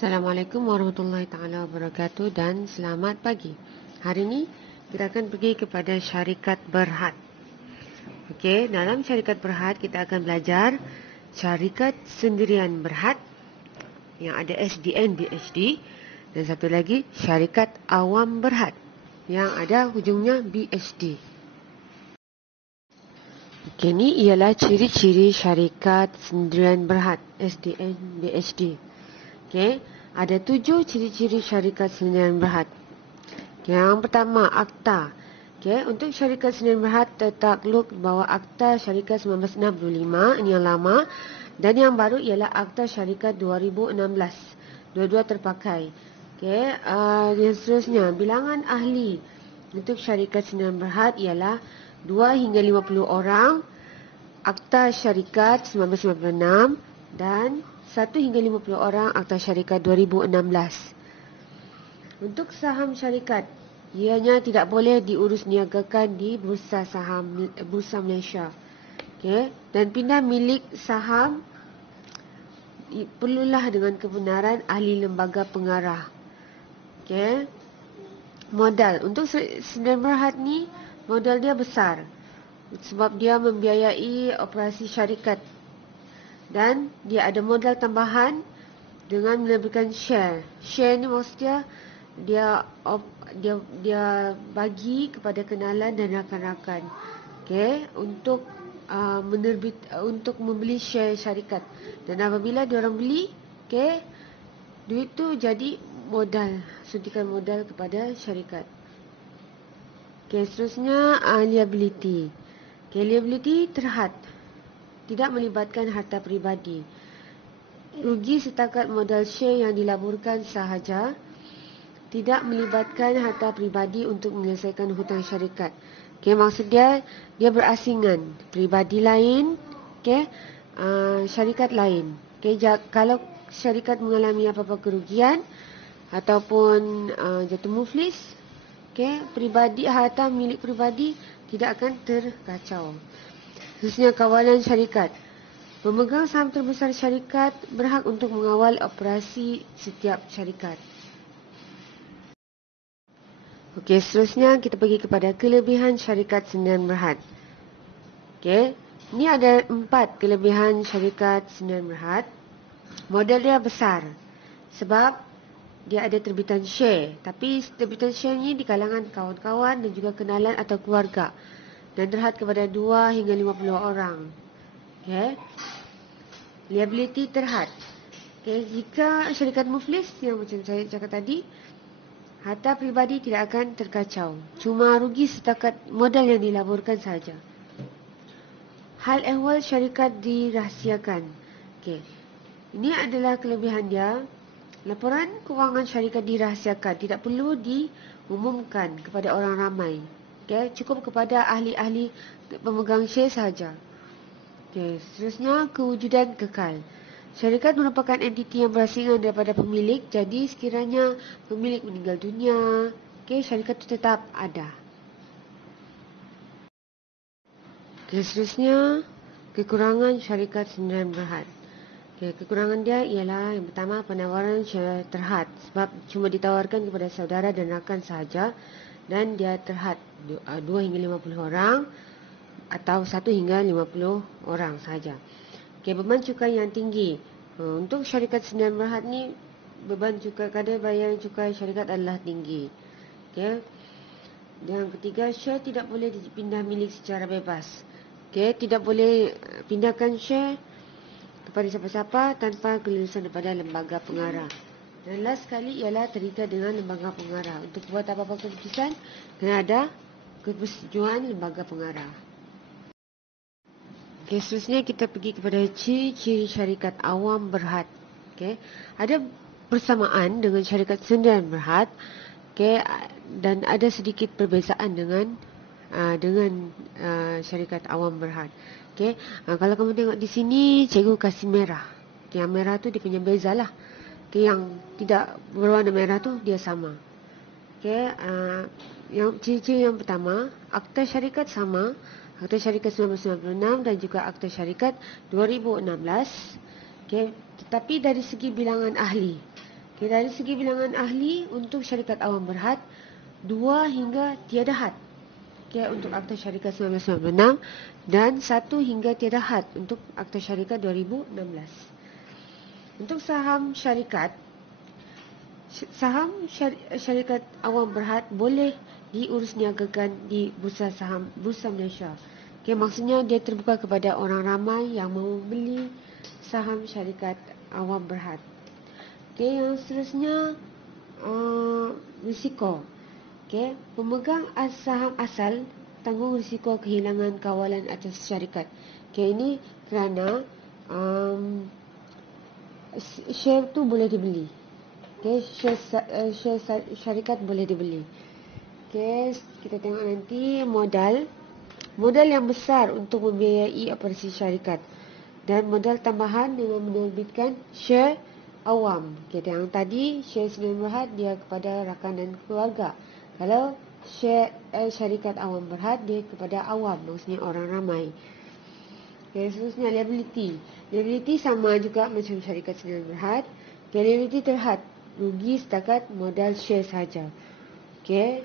Assalamualaikum warahmatullahi taala wabarakatuh dan selamat pagi. Hari ini kita akan pergi kepada syarikat berhad. Okey, dalam syarikat berhad kita akan belajar syarikat sendirian berhad yang ada SDN BHD dan satu lagi syarikat awam berhad yang ada hujungnya BHD. Okey, ini ialah ciri-ciri syarikat sendirian berhad SDN BHD. Okey, ada 7 ciri-ciri syarikat sendirian berhad. Okay, yang pertama, akta. Okey, untuk syarikat sendirian berhad tertakluk bawah Akta Syarikat 1965, ini yang lama, dan yang baru ialah Akta Syarikat 2016. Dua-dua terpakai. Okey, yang seterusnya, bilangan ahli untuk syarikat sendirian berhad ialah 2 hingga 50 orang. Akta Syarikat 1996 dan 1 hingga 50 orang Akta Syarikat 2016. Untuk saham syarikat, ianya tidak boleh diurus niagakan di Bursa Saham Bursa Malaysia. Okey, dan pindah milik saham perlulah dengan kebenaran ahli lembaga pengarah. Okey. Modal untuk sendirian berhad ni, modal dia besar sebab dia membiayai operasi syarikat. Dan dia ada modal tambahan dengan menerbitkan share. Share ni maksudnya dia bagi kepada kenalan dan rakan-rakan. Okey, untuk untuk membeli share syarikat. Dan apabila diorang beli, okey, duit tu jadi modal, suntikan modal kepada syarikat. Okey, seterusnya liability. Okey, liability terhad. Tidak melibatkan harta peribadi. Rugi setakat modal share yang dilaburkan sahaja. Tidak melibatkan harta peribadi untuk menyelesaikan hutang syarikat. Okey, maksud dia berasingan. Peribadi lain, okey, syarikat lain. Okey, kalau syarikat mengalami apa-apa kerugian ataupun jatuh muflis, okey, harta milik peribadi tidak akan terkacau. Khususnya kawalan syarikat. Pemegang saham terbesar syarikat berhak untuk mengawal operasi setiap syarikat. Okey, seterusnya kita pergi kepada kelebihan syarikat sendirian berhad. Okey, ini ada 4 kelebihan syarikat sendirian berhad. Modal dia besar sebab dia ada terbitan share. Tapi terbitan share ni di kalangan kawan-kawan dan juga kenalan atau keluarga. Dan terhad kepada 2 hingga 50 orang. Okey. Liability terhad. Okey, jika syarikat muflis yang macam saya cakap tadi, harta peribadi tidak akan terkacau. Cuma rugi setakat modal yang dilaburkan saja. Hal ehwal syarikat dirahsiakan. Okey. Ini adalah kelebihan dia. Laporan kewangan syarikat dirahsiakan, tidak perlu diumumkan kepada orang ramai. Okay, cukup kepada ahli-ahli pemegang share sahaja. Okay, seterusnya kewujudan kekal. Syarikat merupakan entiti yang berasingan daripada pemilik, jadi sekiranya pemilik meninggal dunia, okay, syarikat itu tetap ada. Okay, seterusnya kekurangan syarikat sendirian berhad. Okay, kekurangan dia ialah yang pertama, penawaran share terhad sebab cuma ditawarkan kepada saudara dan rakan sahaja. Dan dia terhad 2 hingga 50 orang atau 1 hingga 50 orang sahaja. Okey, beban cukai yang tinggi. Untuk syarikat sendirian berhad ni, beban cukai, kadar bayaran cukai syarikat adalah tinggi. Okey. Yang ketiga, share tidak boleh dipindah milik secara bebas. Okey, tidak boleh pindahkan share kepada siapa-siapa tanpa kelulusan daripada lembaga pengarah. Dan last sekali ialah terikat dengan lembaga pengarah. Untuk buat apa-apa keputusan, kena ada kepersetujuan lembaga pengarah. Okey, seterusnya kita pergi kepada ciri-ciri syarikat awam berhad. Okey, ada persamaan dengan syarikat sendirian berhad. Okey, dan ada sedikit perbezaan dengan syarikat awam berhad. Okey, kalau kamu tengok di sini, cikgu kasih merah. Okey, yang merah tu dia punya beza lah. Okay, yang tidak berwarna merah tu dia sama. Okay, yang ciri-ciri yang pertama, akta syarikat sama, akta syarikat 1996 dan juga akta syarikat 2016. Okay, tetapi dari segi bilangan ahli, Okay, dari segi bilangan ahli untuk syarikat awam berhad, 2 hingga tiada had. Okay, untuk Akta Syarikat 1996 dan 1 hingga tiada had untuk Akta Syarikat 2016. Untuk saham syarikat, syarikat awam berhad boleh diurus niagakan di Bursa Saham Bursa Malaysia. Okay, maksudnya dia terbuka kepada orang ramai yang mahu beli saham syarikat awam berhad. Okay, yang seterusnya risiko. Okay, pemegang saham asal tanggung risiko kehilangan kawalan atas syarikat. Okay, ini kerana share tu boleh dibeli. Okay, share syarikat boleh dibeli. Okay, kita tengok nanti modal yang besar untuk membiayai operasi syarikat dan modal tambahan dengan menerbitkan share awam. Okay, yang tadi share Sdn Berhad dia kepada rakan dan keluarga. Kalau share syarikat awam berhad dia kepada awam, maksudnya orang ramai. Okay, seterusnya liability. Liability sama juga macam syarikat Sdn Berhad. Okay, liability terhad rugi setakat modal share saja. Okay,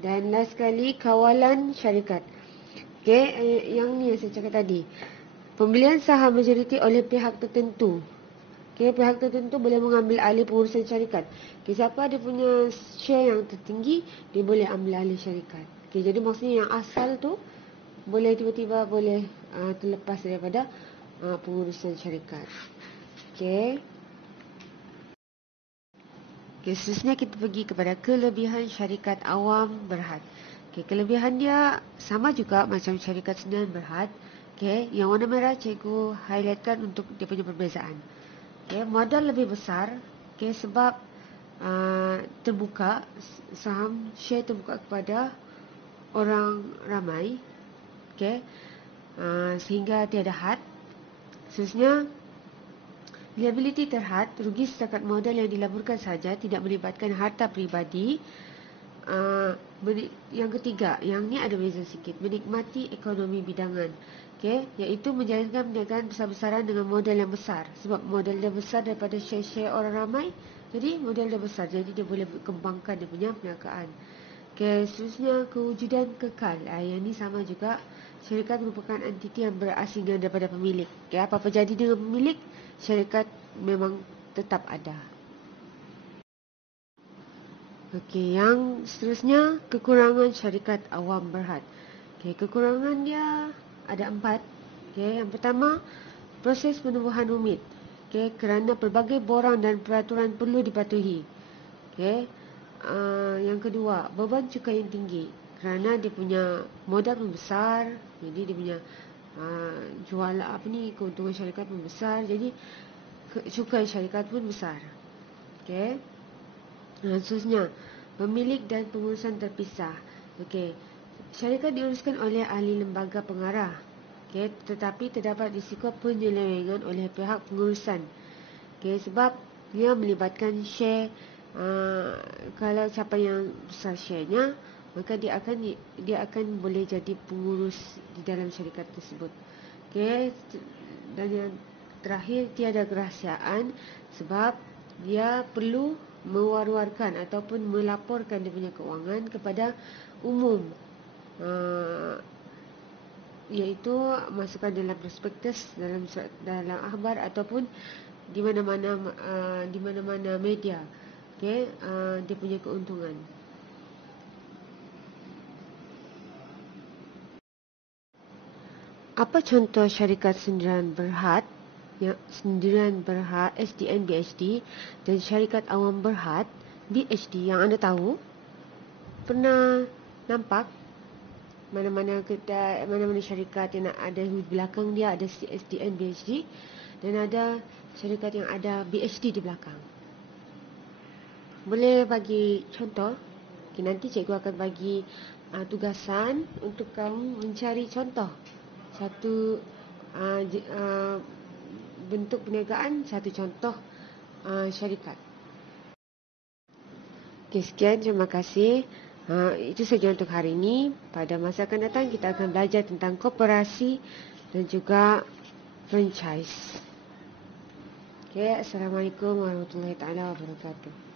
dan last sekali kawalan syarikat. Okay, yang ni yang saya cakap tadi. Pembelian saham majoriti oleh pihak tertentu. Okay, pihak tertentu boleh mengambil alih pengurusan syarikat. Okay, siapa dia punya share yang tertinggi, dia boleh ambil alih syarikat. Okay, jadi maksudnya yang asal tu boleh tiba-tiba boleh terlepas daripada pengurusan syarikat. Okay. Okay, seterusnya kita pergi kepada kelebihan syarikat awam berhad. Okay, kelebihan dia sama juga macam syarikat Sdn Berhad. Okay, yang warna merah cikgu highlightkan untuk dia punya perbezaan. Okay, modal lebih besar. Okay, sebab terbuka, saham share terbuka kepada orang ramai. Okay, sehingga tiada had. Seterusnya, liability terhad, rugi setakat modal yang dilaburkan saja, tidak melibatkan harta peribadi. Yang ketiga, yang ni ada beza sikit, menikmati ekonomi bidangan. Okay, iaitu menjalankan perniagaan besar-besaran dengan modal yang besar. Sebab modal dia besar daripada share-share orang ramai, jadi modal dia besar, jadi dia boleh kembangkan dia punya perniagaan. Okay, seterusnya kewujudan kekal. Yang ni sama juga, syarikat merupakan entiti yang berasingan daripada pemilik. Okay, apa-apa jadi dengan pemilik, syarikat memang tetap ada. Okey, yang seterusnya kekurangan syarikat awam berhad. Okey, kekurangan dia ada 4. Okey, yang pertama, proses penubuhan rumit. Okey, kerana pelbagai borang dan peraturan perlu dipatuhi. Okey, yang kedua, beban cukai yang tinggi. Kerana dia punya modal pun besar, jadi dia punya keuntungan syarikat pun besar, jadi cukai syarikat pun besar. Okey. Seterusnya, pemilik dan pengurusan terpisah. Okey, syarikat diuruskan oleh ahli lembaga pengarah. Okey, tetapi terdapat risiko penyelewengan oleh pihak pengurusan. Okey, sebab dia melibatkan share. Kalau siapa yang besar share-nya, maka dia akan boleh jadi pengurus di dalam syarikat tersebut. Okey, dan yang terakhir, tiada kerahsiaan sebab dia perlu mewar-warkan ataupun melaporkan dia punya kewangan kepada umum, iaitu masukkan dalam prospektus, dalam akhbar ataupun di mana-mana media. Okey, dia punya keuntungan. Apa contoh syarikat sendirian berhad? Sendirian berhad SDN BHD dan syarikat awam berhad BHD yang anda tahu? Pernah nampak mana-mana kedai, mana-mana syarikat yang ada di belakang dia ada SDN BHD dan ada syarikat yang ada BHD di belakang? Boleh bagi contoh? Okay, nanti cikgu akan bagi tugasan untuk kamu mencari contoh satu bentuk perniagaan, satu contoh syarikat. Okay, sekian, terima kasih. Itu saja untuk hari ini. Pada masa akan datang kita akan belajar tentang koperasi dan juga franchise. Okey, Assalamualaikum warahmatullahi taala wabarakatuh.